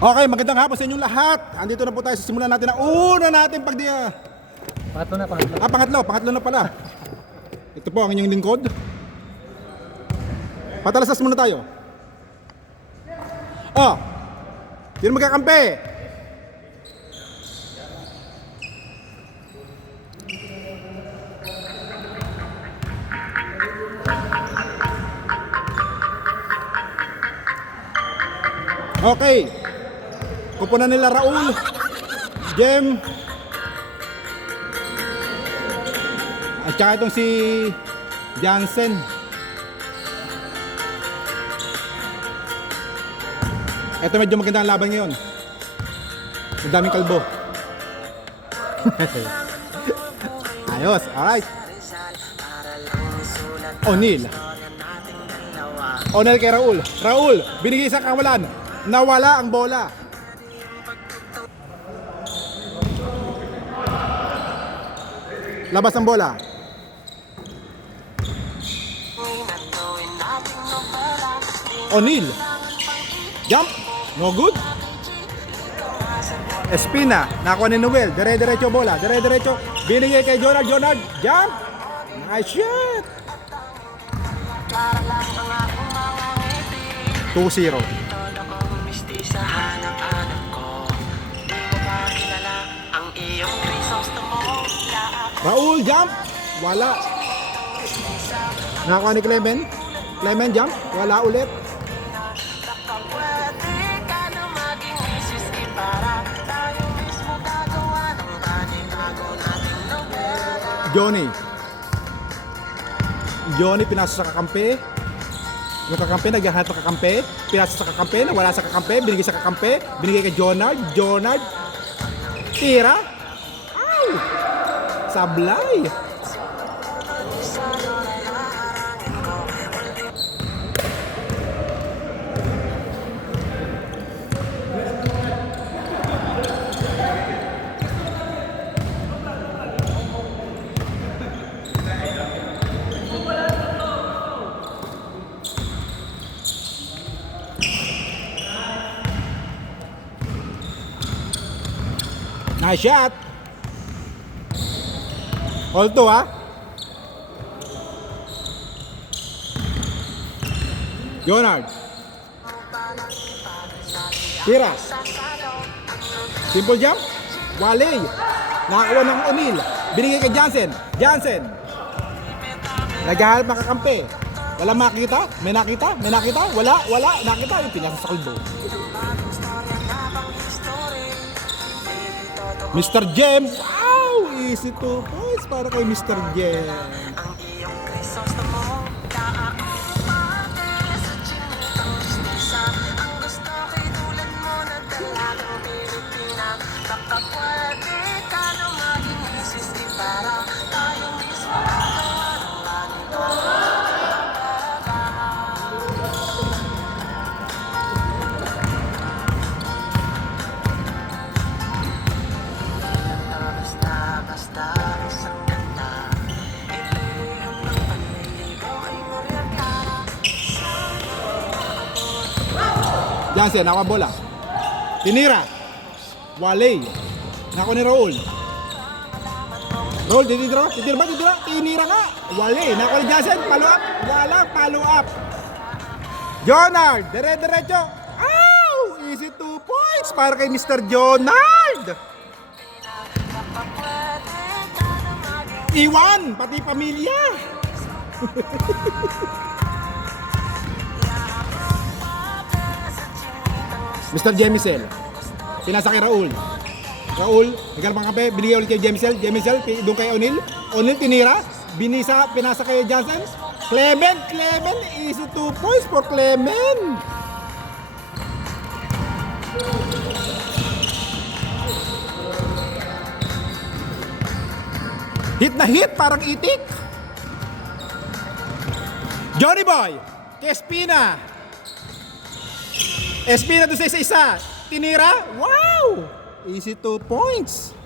Okay, magandang hapon sa inyong lahat. Andito na po tayo sa simulan natin ang una natin Pangatlo na, pangatlo. pangatlo na pala. Ito po ang inyong lingkod. Patalasas muna tayo. Oh, sino magkakampi? Okay. Kupunan nila Raul, Jem, at saka itong si Jansen. Ito medyo maganda ang laban ngayon. Ang daming kalbo. Ayos, alright. O'Neal kay Raul. Raul, binigay sa kawalan. Nawala ang bola. Labas ang bola. O'Neal. Jump. No good. Espina. Nakuha ni Noel. Dire-diretso bola. Dire-diretso. Binigay kay Jonard. Jonard. Jump. Nice shot. 2-0. Raul, jump. Wala. Nakakuha ni Clement. Clement, jump. Wala ulit. Johnny pinasa sa kakampi. Yung kakampi, naghahanap ng kakampi. Pinasa sa kakampi, nawala sa kakampi. Binigay sa kakampi. Binigay kay Jonard. Jonard. Tira. Ow! Sablay. Nice shot. All to ha. Jonard. Tira. Simple jump. Wale. Nakakuha ng O'Neal. Binigay kay Jansen. Jansen. Naghahalap ng kakampi. Wala makita? May nakita? May nakita? Wala? Wala? Nakita? Yung pinasa sa kalbo. Mr. Jem. Wow! Easy 2 points para kay Mr. Jem. Jansen, nakuha bola. Tinira. Wale. Nakuha ni Raul. Raul, titira. Titira ba? Titira. Tinira nga. Wale. Nakuha ni Jansen. Follow up. Wala. Follow up. Jonard. Dire-diretso. Ow! Easy 2 points para kay Mr. Jonard. Iwan. Pati pamilya. Mr. Jemisel. Pinasa kay Raul. Raul, nagkalap ang kape, binigay ulit kay Jemisel. Jemisel, doon kay O'Neal. O'Neal, tinira. Pinasa kay Jansen. Clement, easy 2 points for Clement. Hit na hit, parang itik. Johnny Boy, kay Espina. Espina doon sa isa-isa. Tinira. Wow! Easy 2 points.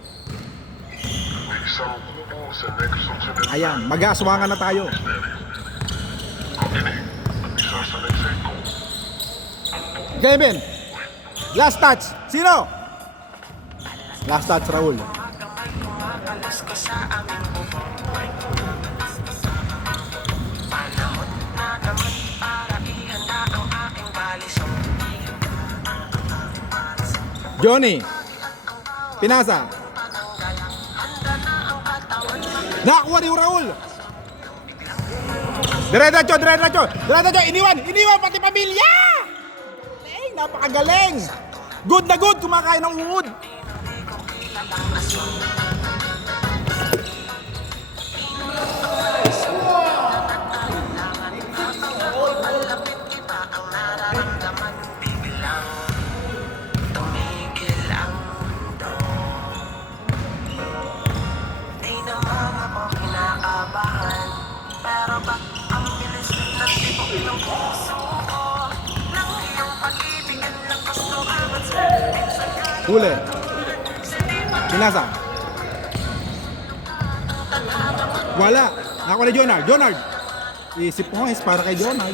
Ayan, mag-aaswangan na tayo. Kevin, Last touch. Sino? Last touch, Raul. Johnny. Pinasa. Nakakuha ni Raul. Diretso. Iniwan pati pamilya. Napakagaling. Good na good, kumakain ng uod. Huli. Pinasa. Wala. Nakakuha ni Jonard. Isip ko is para kay Jonard.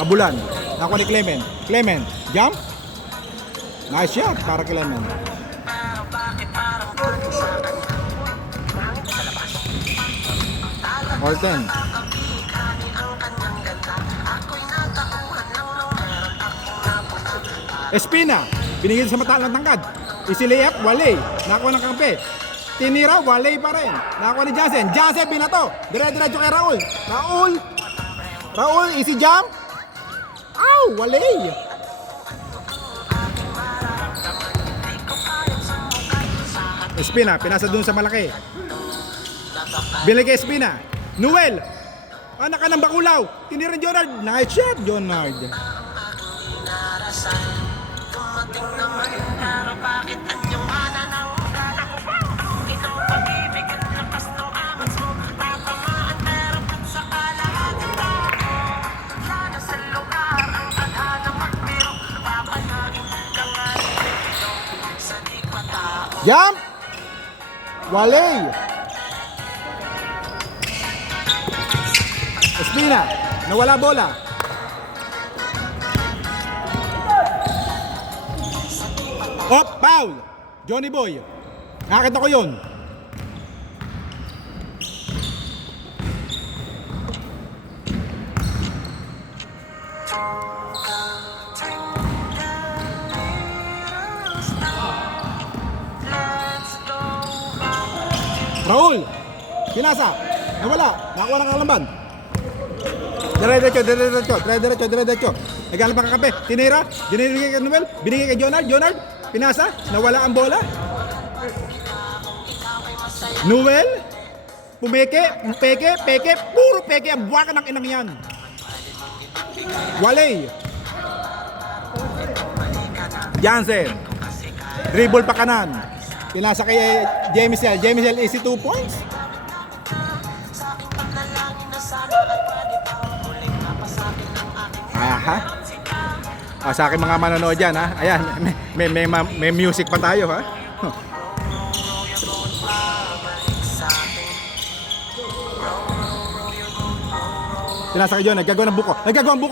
Abulan. Nakakuha ni Clement. Jump. Nice shot para kay Clement. Orton. Espina. Binigyan sa mata ng tangkad. Easy layup, Waley. Nakakuha ng kampe. Tinira, Waley pa rin. Nakakuha ni Jansen binato. Dire-diretso kay Raul, easy jump. Ow, Waley. Espina, pinasa dun sa malaki. Binigay kay Espina. Noel. Anak ka ng bakulaw. Tinira ni Jonard. Nice shot, Jonard. Jump! Waley! Espina, nawala bola. Foul! Johnny Boy. Nakakita ko yun. Raul, pinasa, nawala, nakakuha ng kalamban. Dire-diretso. Naghanap ang kakape, tinira kay Noel, binigay kay Jonard, pinasa, nawala ang bola. Noel, peke, puro peke, ang buwaka ng inang yan. Waley, Jansen, dribble pa kanan. Pinasa kay Jemisiel easy 2 points. Aha. Sa akin mga manonood dyan, ha. Ayan, may music pa tayo, ha. Pinasa kay John, nagagawang buko. Nagagawang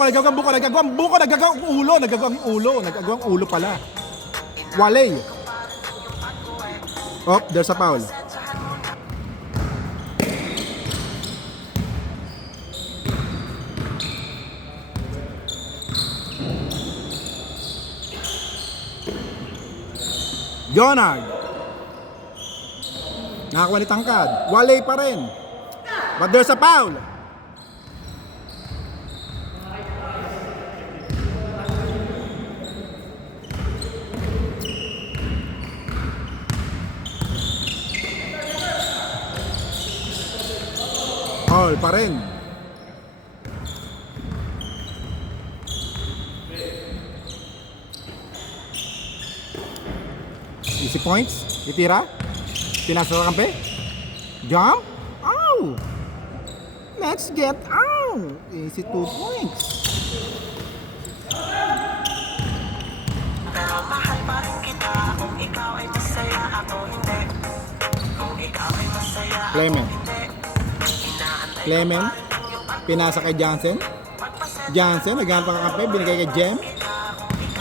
ulo pala. Waley. Oh, there's a foul. Jonard. Nakakuha ni tangkad. Waley pa rin. But there's a foul. Foul pa rin. Easy points. Itira. Pinasa sa kampe. Jump. Ow. Let's get out. Easy 2 points. Clement. Clement. Pinasa kay Jansen. Jansen, naghanap pa kakampi. Binigay kay Jem.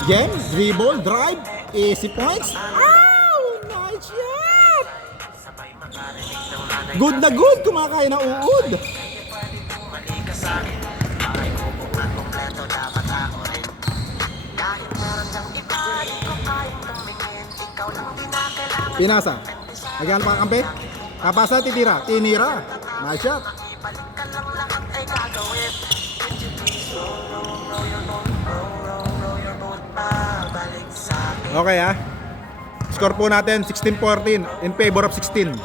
Jem, dribble, drive. Easy points. Ow! Nice shot! Good na good. Kumakain na uod. Pinasa. Naghanap pa kakampi. Kapasa, titira. Tinira. Nice shot. Okay ah. Score po natin 16-14 in favor of 16.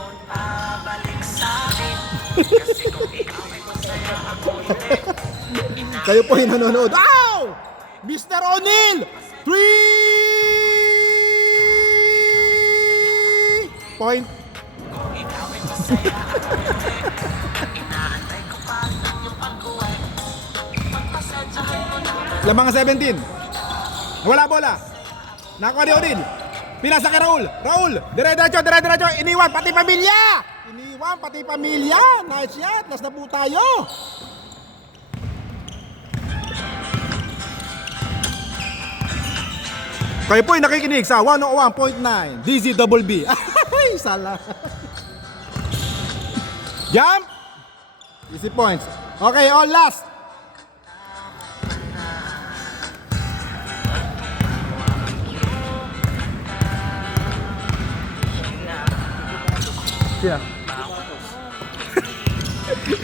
Kayo po yung nanonood. Ow! Mr. O'Neal! 3 point. Lamang 17. Wala bola. Nakuha ni O'Neal. Pinasa kay Raul. Raul, dire-diretso, dire-diretso. Iniwan pati pamilya. Iniwan pati pamilya. Nice shot. Last na po tayo. Kayo po ay nakikinig sa 101.9 DZBB. Ay, sala. Jump. Easy points. Okay, all last. Yeah.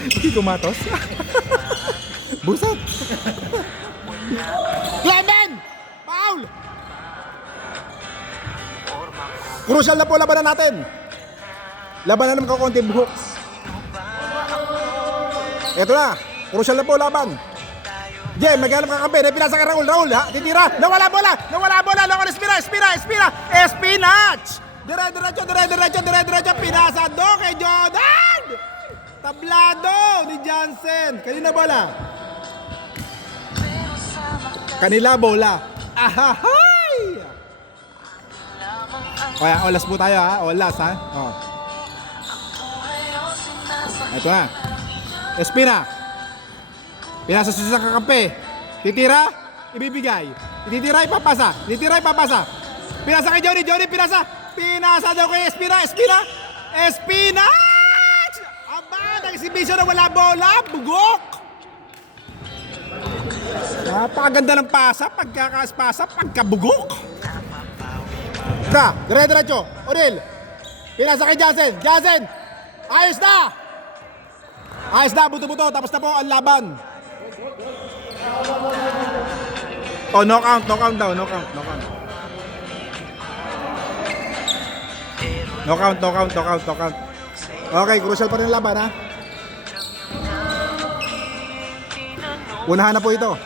Hindi kumatos. Busat. Clement! Foul! Crucial na po labanan natin. Labanan ng kakunti buhok. Eto na. Crucial na po laban. Jem, naghanap kakampi. Pinasa kay Raul. Raul, ha? Titira. Nawala bola. Nawala bola. Lokal Espina. Espina. Espina. Espinach! Dire-diretso, dire-diretso, dire-diretso. Pinasa do kay Jordan! Tablado ni Jansen. Kanina bola? Kanila bola. Ahahay! Kaya olas po tayo ha. Olas ha. Oh. Ito na. Espina. Pinasa sa kakampi. Titira. Ibibigay. Titira ipapasa. Titira ipapasa. Pinasa kay Johnny. Johnny pinasa. Pinasa daw kay Espina. Espina. Espina! Aba, nag-exhibition na wala bola. Bugok. Napakaganda ng pasa. Pagkakaspasa. Pagkabugok. Dire-diretso. O'Neal. Pinasa kay Jansen. Jansen. Ayos na. Ayos na. Buto-buto. Tapos na po ang laban. Oh, knockout. Knockout daw. Knockout. Knockout. Knockout, knockout, knockout, knockout. Okay, crucial pa rin ang laban ha. Unahan na po ito.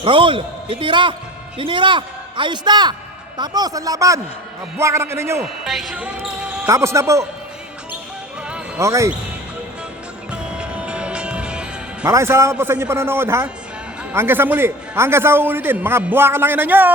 Raul, titira, tinira, ayos na. Tapos ang laban. Buwa ka ng ina nyo. Tapos na po. Okay. Maraming salamat po sa inyo panonood ha. Hanggang sa muli. Hanggang sa uulitin. Mga buwa ka ng ina nyo.